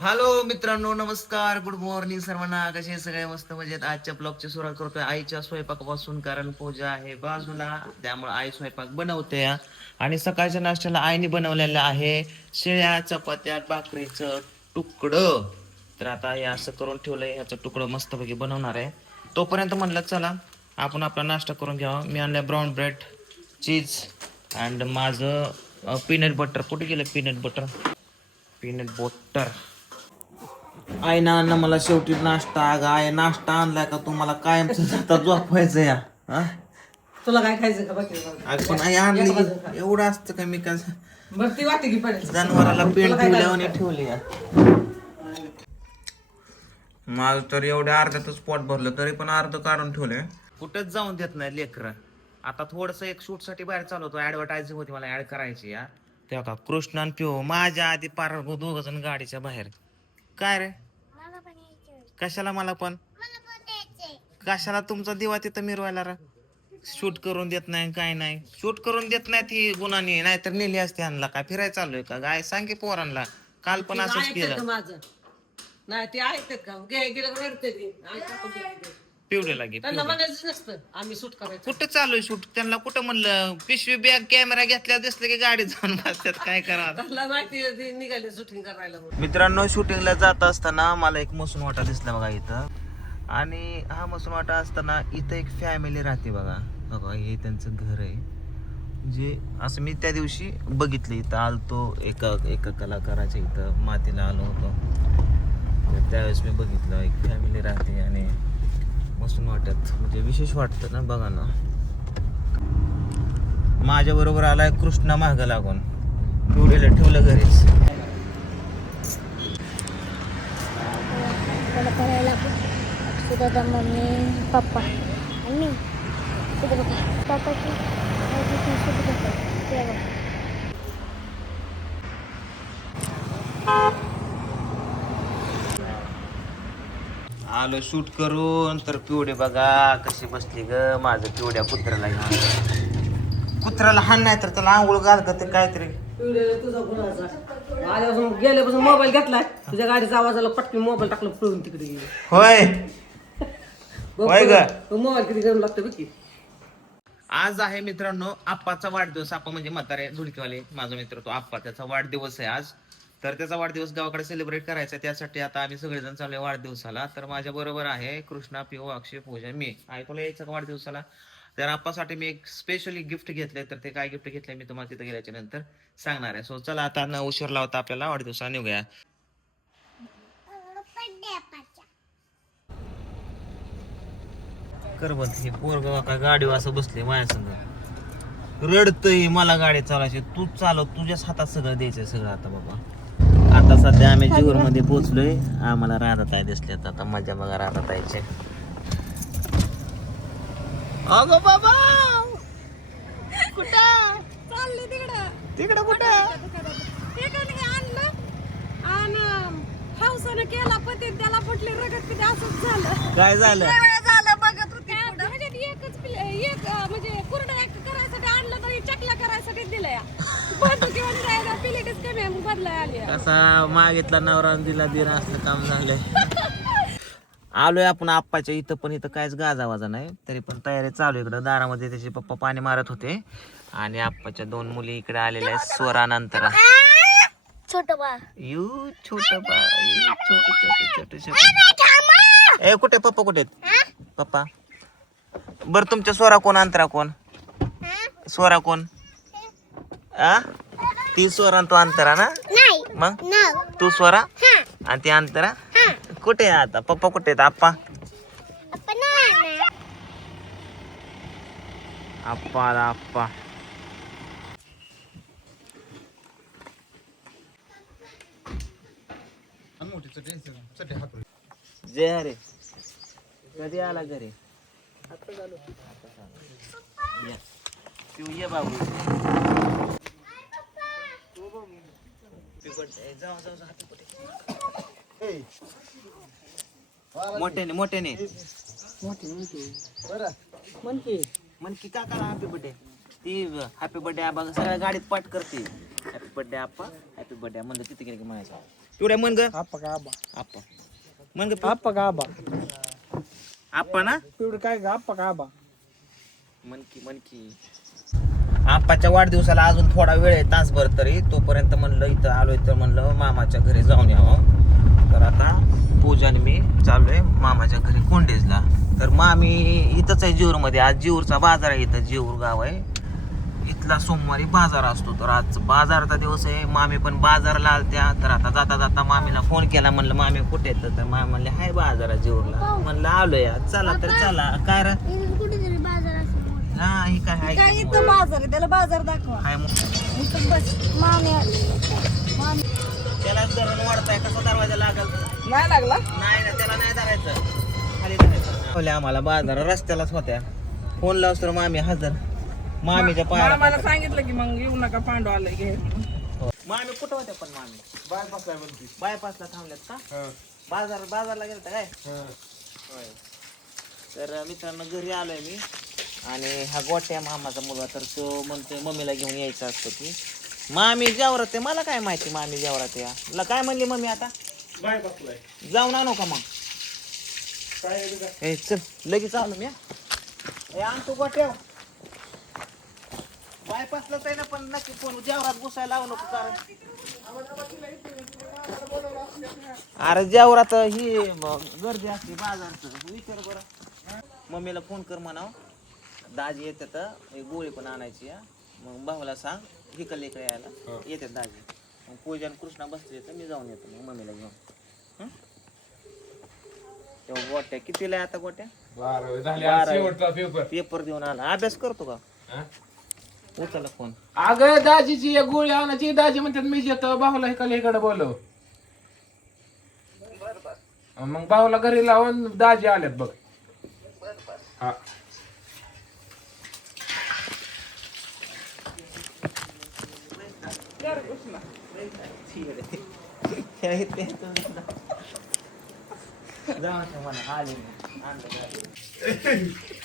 Hello मित्रांनो, नमस्कार, good morning सर्वांना. कसे सगळे मस्त मजेत. आजच्या ब्लॉगची सुरुवात करतोय आईच्या स्वयंपाकापासून, कारण पूजा आहे बाजूला, त्यामुळे आई स्वयंपाक बनवते. आणि सकाळच्या नाश्त्याला आईने बनवलेलं आहे शेळ्या चपात्या भाकरीचं तुकडं. तर आता हे असं करून ठेवलंय, ह्याचं तुकडं मस्तपैकी बनवणार आहे. तोपर्यंत म्हणलं चला आपण आपला नाश्ता करून घ्यावा. मी आणलं ब्राऊन ब्रेड, चीज अँड माझं पीनट बटर. कुठे गेलं peanut butter? Peanut butter I ना अन्न मला शेवटी नाश्ता. गाय नाश्ता आणलाय का तुम्हाला कायमचं जाता झोपवायचं या? तुला काय खायचं का बाकी पण आई आणली एवढं असतं का? मी का बरं ती वाटे की पडेल जनावराला पेंट ठेवल्यावर ठेवली या. माझं तर एवढ्या अर्ध्यातच पोट भरलं, तरी पण अर्ध काढून ठेवले. कुठंच जाऊन देत नाही लेकर. आता थोडस एक शूट साठी बाहेर चालू होतो, ऍडव्हर्टायझिंग होती, मला ऍड करायची या. तेव्हा का कृष्ण आणि पिओ माझ्या आधी पार दोघ जण गाडीच्या बाहेर. काय रे कशाला? मला पण कशाला? तुमचा दिवा तिथं मिरवायला रा. शूट करून देत नाही, काय नाही शूट करून देत नाही ती गुन्हानी, नाहीतर नेली असते. आणला काय फिरायला चाललोय का? गाय सांगे पोरांना. काल पण असंच केलं. माझं नाही ते ऐकतात का? गेलं का रडते ती. पिवडे लागे त्यांना म्हणायचं नसतं आम्ही शूट करायचं. कुठं चालू आहे शूट? त्यांना कुठं म्हणलं? पिशवी बॅग कॅमेरा घेतल्या दिसलं की गाडी जाऊन बसतात. काय करा? त्यांना माहिती निघाले शूटिंग करायला. मित्रांनो, शूटिंगला जात असताना मला एक मसून वाटा दिसला बघा इथं. आणि हा मसून वाटा असताना इथं एक फॅमिली राहते बघा. बघा हे त्यांचं घर आहे. जे असं मी त्या दिवशी बघितलं. इथं आलतो एका कलाकाराच्या इथं मातीला आलो होतो, तर त्यावेळेस मी बघितलं एक फॅमिली राहते. आणि मसून वाटत म्हणजे विशेष वाटतं ना. बघा ना, माझ्या बरोबर आलाय कृष्णा मागं लागून. पिवडीला ठेवलं घरीच. करायला सुद्धा मम्मी पप्पा आणि मी पप्पाची आलो शूट करून, तर पिवडे बघा कशी बसली ग. माझं पिवड्या कुत्र्याला घेऊन. कुत्र्याला हाण नाही तर त्याला आंघोळ घाल का ते काहीतरी. तुझा गुणाचा आल्यापासून गेल्यापासून मोबाईल घेतलाय तुझ्या गाडीचा आवाजाला पटकन मोबाईल टाकलं पळून तिकडे गेली. होय होय ग. मोबाईल किती गरम लागतं बघ की. आज आहे मित्रांनो आप्पाचा वाढदिवस. आप्पा म्हणजे म्हातारे झुडकीवाले माझा मित्र, तो आप्पा. त्याचा वाढदिवस आहे आज. तर त्याचा वाढदिवस गावाकडे सेलिब्रेट करायचा, त्यासाठी आता आम्ही सगळेजण चाललोय वाढदिवसाला. तर माझ्या बरोबर आहे कृष्णा, पिओ, अक्षय, पूजा, मी. ऐकूला यायचं का वाढदिवसाला? तर आप्पासाठी मी एक स्पेशली गिफ्ट घेतलंय. तर ते काय गिफ्ट घेतलंय मी तुम्हाला तिथे गेल्याच्या नंतर सांगणार आहे. सो चला आता न उशीर लावता आपल्याला वाढदिवसाला निघूया. करबत हे पोरग का गाडी असं बसले माझ्या संग रडतय. मला गाडी चालवायची, तूच चालव, तुझ्याच हातात सगळं द्यायचंय सगळं. आता बाबा आता सध्या आम्ही जीवर मध्ये पोहोचलोय. आम्हाला राधाताई दिसल्यात. आता मजा बघा राधाताईचे. अगो बाबा कुठं चालले तिकडं तिकडं कुठं? ठिकाणी आणलं आणि हौसानं केला पती त्याला फुटली रगत किती असंच झालं. काय झालं? झालं बघत होती म्हणजे एक म्हणजे कुरडा करायसाठी आणलं तरी चकला करायसाठी दिलं या बंदुकीवर जायला पिलेटीच कमी आहे, मग बदलाय आली. कसा मागितला नवरा दिला दिला असलं काम झालंय. आलोय आपण आप्पाच्या इथं, पण इथं काहीच गाजावाजा नाही. तरी पण तयारी चालू इकडं. दारामध्ये त्याचे पप्पा पाणी मारत होते आणि आप्पाच्या दोन मुली इकडे आलेल्या आहेत. स्वरानंतर छोट बा यू छोट बा छोट छोट. ए कुठे पप्पा? कुठे पप्पा? बर तुमच्या स्वरा कोण, अंतरा कोण? स्वरा कोण? आ ती स्वरा तो अंतरा ना? मग तू स्वरा आणि ती अंतरा कुठे आहे आता? पप्पा कुठे आहेत? आप्पा आप्पा आप्पा जय हरे. कधी आला घरी? ये बाबू. मोठ्याने मोठ्याने म्हणकी काकाला हॅपी बर्थडे. ती हॅपी बर्थडे बघा सगळ्या गाडीत पाठ करते. हॅपी बर्थडे आप्पा, हॅपी बर्थडे म्हणलं तिथे गेले की म्हणायचं पिवड्या म्हण ग आप्पा का आबा आप्पा म्हण ग आप्पा का आबा आप्पा ना पिवडं काय का आप्पा का आबा मन की आप्पाच्या वाढदिवसाला अजून थोडा वेळ आहे, तासभर तरी. तोपर्यंत म्हणलं इथं आलोय तर म्हणलं मामाच्या घरी जाऊन यावं. तर आता पूजा आणि मी चाललोय मामाच्या घरी कोंडेजला. तर मामी इथंच आहे जेऊरमध्ये. आज जेऊरचा बाजार आहे, इथं जेऊर गाव आहे. इथला सोमवारी बाजार असतो. तर आज बाजाराचा दिवस आहे. मामी पण बाजारला आलत्या. तर आता जाता जाता मामीला फोन केला, म्हणलं मामी कुठे येतं? तर मामी म्हणले हाय बाजारात जेऊरला. म्हणलं आलोय, चला तर चला. काय रे कुठेतरी बाजार असतो हा ही काय आहे काय की इथं बाजार आहे, त्याला बाजार दाखवा. हाय इथं बस. मामी त्याला धरून वाढताय कसा दरवाजा लागल? नाही लागला. नाही ना, त्याला नाही धरायचं, खाली धरायचं. आम्हाला बाजार रस्त्यालाच होत्या. फोन लावस तर मामी हजर. मामीच्या पाया मला सांगितलं की मग येऊ नका, पांडू आलंय घे. मामी कुठं होत्या पण मामी बायपासला थांबल्यात का? बाजारला गेलता काय? होय. तर मित्रांनो घरी आलोय मी आणि हा गोट्या मामाचा मुलगा. तर तो म्हणतोय मम्मीला घेऊन यायचं असतं की. मामी जेवरात आहे, मला काय माहिती मामी जेवरात या काय म्हणली मम्मी? आता जाऊन आणू का मग? चल लगेच आलो मी. आणतो गोट्या बायपासलाच आहे ना, पण नक्की फोन जेवरात बसायला लावू नको. कारण अरे जेवरात ही गर्दी असते बाजारचं. विचार बरं, मम्मीला फोन कर म्हणाव. दाजी येतात, गोळी पण आणायची. मग भाऊला सांग इकडे इकडे यायला येतात दाजी. मग पूजा आणि कृष्णा बसले तर मी जाऊन येतो मग मम्मीला घेऊन. तेव्हा गोट्या कितीला आहे आता? गोट्या 12 पेपर देऊन आला. अभ्यास करतो का? उचला फोन. अगं दाजीची एक गोळी आणायची. दाजी म्हणतात मी येतो, भाऊला इकडे बोलव. मग भाऊला घरी लावून दाजी आल्यात बघ. हा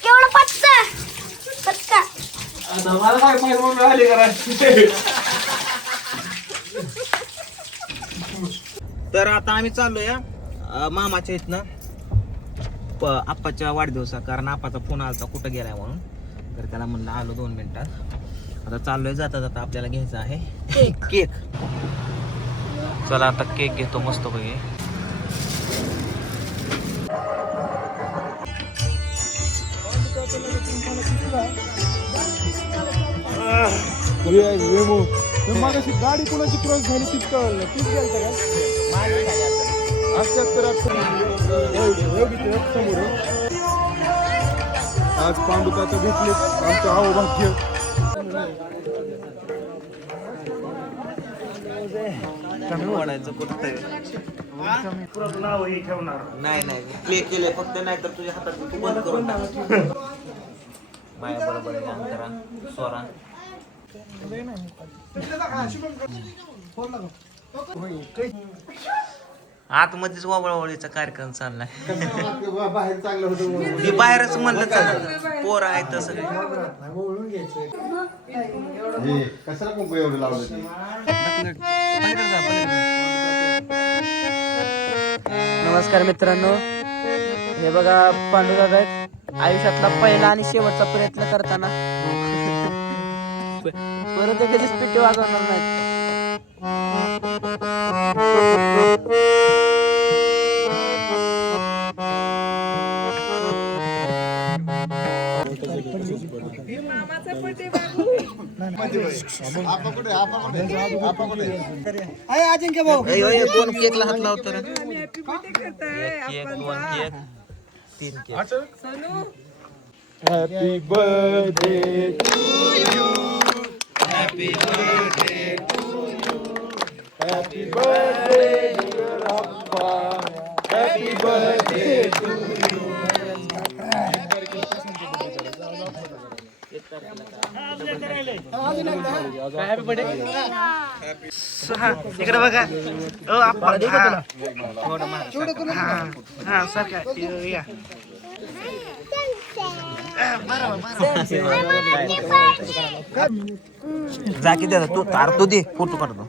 केवढं पत्ता आता मला काय माहित म्हणून आली करायची. तर आता आम्ही चाललोय मामाच्या इथनं आप्पाच्या वाढदिवसा. कारण आप्पाचा फोन आलता कुठं गेलाय म्हणून. तर त्याला म्हणलं आलो 2 मिनिटात. आता चाललोय, जाता जाता आपल्याला घ्यायचा आहे केक. चला आता केक घेतो मस्त पैकी. गाडी कोणाची क्रॉस झाली तीच कळलं ना. तीच गेलता का समोर. आज पांडुकाचं भेटले आमचं अहोभाग्य. कमी वाढायचं कुठं नाही प्ले केले फक्त. नाही तर तुझ्या हातात तू बंद करून टाक. माझ्या बरोबर आहे अंतरा स्वरा. आतमध्येच वळवळीचा कार्यक्रम चाललाय. बाहेर चांगलं होतं. मी बाहेरच म्हणलं चाललं. पोर आहेत सगळे. कशाला कुंकू एवढं लावलं ते? नमस्कार मित्रांनो, हे बघा पांडुदादा आहेत. आयुष्यातला पहिला आणि शेवटचा प्रयत्न करताना परत कधीच पेटी वाजवणार नाहीत. दोन केकला हात लावतो रे. Cake 2 cake 3 cake. Happy birthday happy birthday happy birthday dear अप्पा. Happy birthday to you. इकडे बघा. ओ आप्पा हा सारखा या. जा की द्या तू. तू दे फोटो काढतो.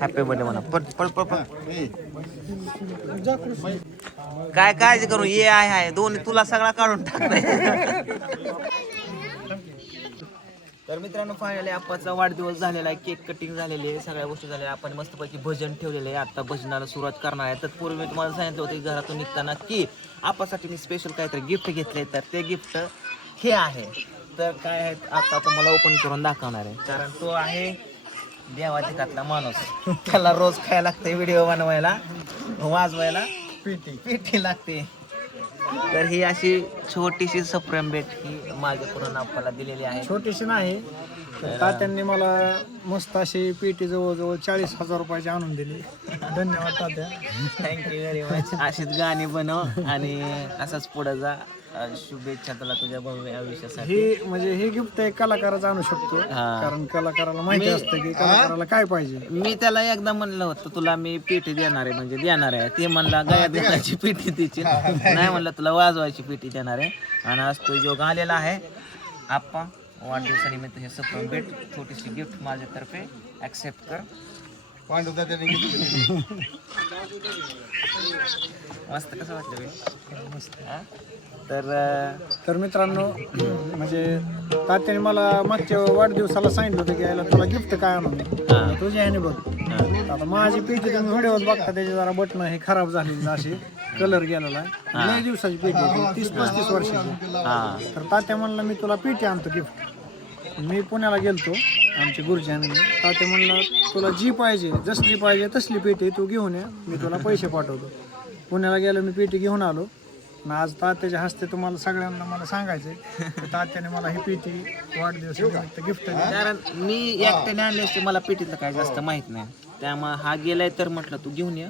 हॅपी बर्थडे म्हणा. पळ पळ पळ पळ. काय काळजी करू ये आहे दोन्ही तुला सगळा काढून टाकलाय. तर मित्रांनो फायनली आप्पाचा वाढदिवस झालेला आहे. केक कटिंग झालेली आहे. सगळ्या गोष्टी झाल्या. आपण मस्तपैकी भजन ठेवलेले आहे. आता भजनाला सुरुवात करणार आहे. तत्पूर्वी मी तुम्हाला सांगितलं होतं घरातून निघताना की आप्पासाठी मी स्पेशल काहीतरी गिफ्ट घेतले. तर ते गिफ्ट हे आहे. तर काय आहे आता तुम्हाला ओपन करून दाखवणार आहे. कारण तो आहे देवाधिकातला माणूस. त्याला रोज खायला लागते, व्हिडिओ बनवायला, वाजवायला पेटी लागते. तर ही अशी छोटीशी सप्रेम भेट ही माझ्याकडून आपल्याला दिलेली आहे. छोटीशी नाही तर तात्यांनी मला मस्त अशी पेटी जवळजवळ 40,000 रुपयाची आणून दिली. धन्यवाद तात्या. Thank you very much. अशीच गाणी बनव आणि असाच पुढे जा. शुभेच्छा तुला तुझ्या भव्य आयुष्यासाठी. ही म्हणजे हे गिफ्ट एक कलाकारच आणू शकतो. कारण कलाकाराला माहिती असतं की कलाकाराला काय पाहिजे. मी त्याला एकदा म्हणलं होतं तुला मी पेटी देणार आहे म्हणजे देणार आहे. ते म्हणला गळ्यात घालायची पेटी तिची नाही, म्हणलं तुला वाजवायची पेटी देणार आहे. आणि आज तो योग आलेला आहे. आप्पा वाढदिवसानिमित्त हे सप्रेम भेट छोटीशी गिफ्ट माझ्यातर्फे ऍक्सेप्ट कर. मस्त कसं वाटलं बे? तर मित्रांनो म्हणजे तात्याने मला मागच्या वाढदिवसाला सांगितलं होतं की यायला तुला गिफ्ट काय आणून तुझ्या ह्याने बघ. आता माझी पेटी तुम्ही व्हिडिओ बघता त्याचे जरा बटन हे खराब झालेली अशी कलर गेलेला आहे. लय दिवसाची पेटी होती 30-35 वर्षाची. तर तात्या म्हणला मी तुला पेटी आणतो गिफ्ट. मी पुण्याला गेलतो आमचे गुरुजी. तात्या म्हणला तुला जी पाहिजे जसली पाहिजे तसली पेटी तू घेऊन ये, मी तुला पैसे पाठवतो. पुण्याला गेलो मी पेटी घेऊन आलो. आज तात्याच्या हस्ते तुम्हाला सगळ्यांना मला सांगायचंय तात्याने मला ही पेटी वाढदिवसानिमित्त गिफ्ट दिली. कारण मी एकट्याने आणली असते, मला पेटीचं काय जास्त माहित नाही. त्यामुळे हा गेलाय तर म्हटलं तू घेऊन ये,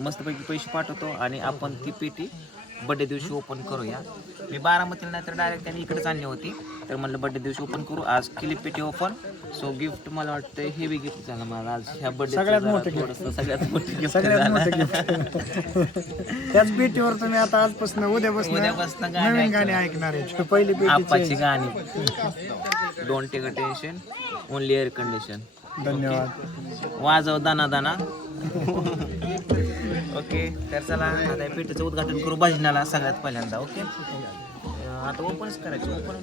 मस्तपैकी पैसे पाठवतो आणि आपण ती पेटी बर्थडे दिवशी ओपन करूया. मी बारामतीला नाही तर डायरेक्ट त्यांनी इकडेच आणली होती. तर म्हणलं बर्थडे दिवशी ओपन करू. आज केली पेटी ओपन. सो गिफ्ट मला वाटतं हेवी गिफ्ट झालं मला आज ह्या बर्थडे. सगळ्यात मोठं गिफ्ट. त्याच पेटीवर तुम्ही आता आजपासून उद्यापासून नवीन गाणी ऐकणार आहे. पहिली पेटी आप्पाची गाणी. Don't take a tension, only air condition. धन्यवाद. वाजव दाना दाना. ओके तर चला आता पेटीचं उद्घाटन करू भजनाला सगळ्यात पहिल्यांदा. ओके आता ओपनच करायचं. ओपन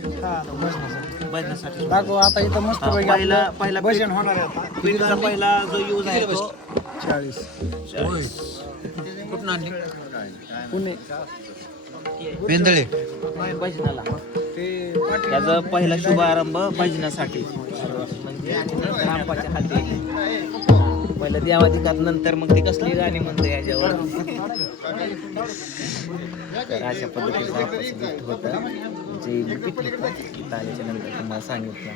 भजनासाठी दाखव आता इथं मस्त पहिला भजन होणार आहे. पेटीचा पहिला जो यूज आहे तो 40 कुठून आणली? पुणे बेंदळे भजनाला. त्याचा पहिला शुभारंभ भजनासाठी म्हणजे आप्पाच्या हाती. पहिलं देवाधिकात नंतर मग ती कसली गाणी म्हणते याच्यावर. तर अशा पद्धतीचं गिफ्ट होतं जे गिफ्ट होतं आल्याच्या नंतर तुम्हाला सांगितलं.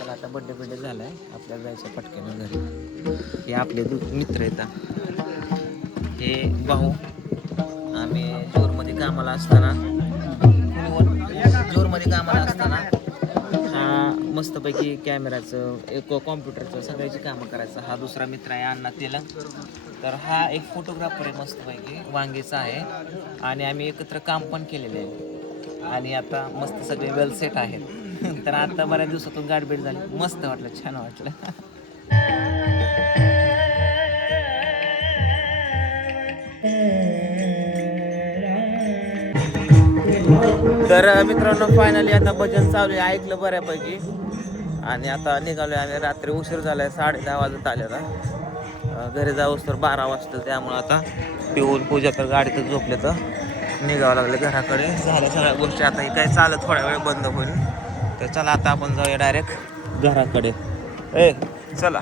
चला आता बड्डे झाला आहे, आपल्याला जायचं पटकन घरी. हे आपले मित्र येतात, हे भाऊ. आम्ही जोरमध्ये कामाला असताना हा मस्तपैकी कॅमेराचं एक कॉम्प्युटरचं सगळ्याची कामं करायचं. हा दुसरा मित्र आहे अण्णा तेलंग. तर हा एक फोटोग्राफर आहे मस्तपैकी वांगीचा आहे. आणि आम्ही एकत्र काम पण केलेले आहे आणि आता मस्त सगळे वेल सेट आहेत. तर आता बऱ्याच दिवसातून गाठभेट झाली, मस्त वाटलं, छान वाटलं. तर मित्रांनो फायनली आता भजन चालू आहे, ऐकलं बऱ्यापैकी. आणि आता निघालोय आम्ही. रात्री उशीर झालाय, 10:30 वाजत आलेला. घरी जाऊस तर 12 वाजता. त्यामुळे आता पिऊन पूजा तर गाडीतच झोपले तर निघावं लागलं घराकडे. झाल्या सगळ्या गोष्टी. आता ही काय चालत थोड्या वेळ बंद होईल. तर चला आता आपण जाऊया डायरेक्ट घराकडे. चला.